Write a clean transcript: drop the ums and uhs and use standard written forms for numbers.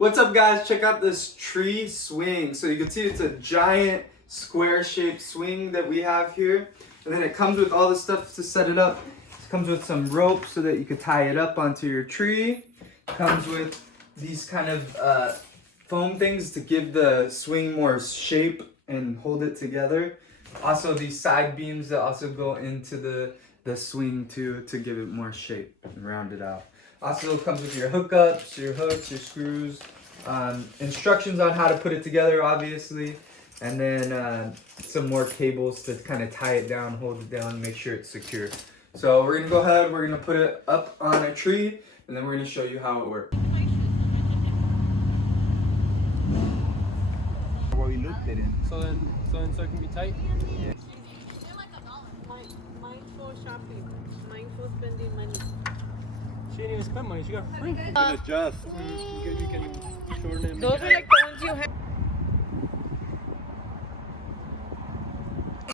What's up, guys? Check out this tree swing. So you can see it's a giant square shaped swing that we have here. And then it comes with all the stuff to set it up. It comes with some rope so that you could tie it up onto your tree. It comes with these kind of foam things to give the swing more shape and hold it together. Also these side beams that also go into the swing too, to give it more shape and round it out. Also comes with your hookups, your hooks, your screws, instructions on how to put it together obviously, and then some more cables to kind of tie it down, hold it down, make sure it's secure. So we're gonna go ahead, we're gonna put it up on a tree, and then we're gonna show you how it works. Where we looked at it. So it can be tight? Yeah. Mindful shopping, mindful spending money. She didn't even spend money, she got free. Adjust. You can shorten it. Those are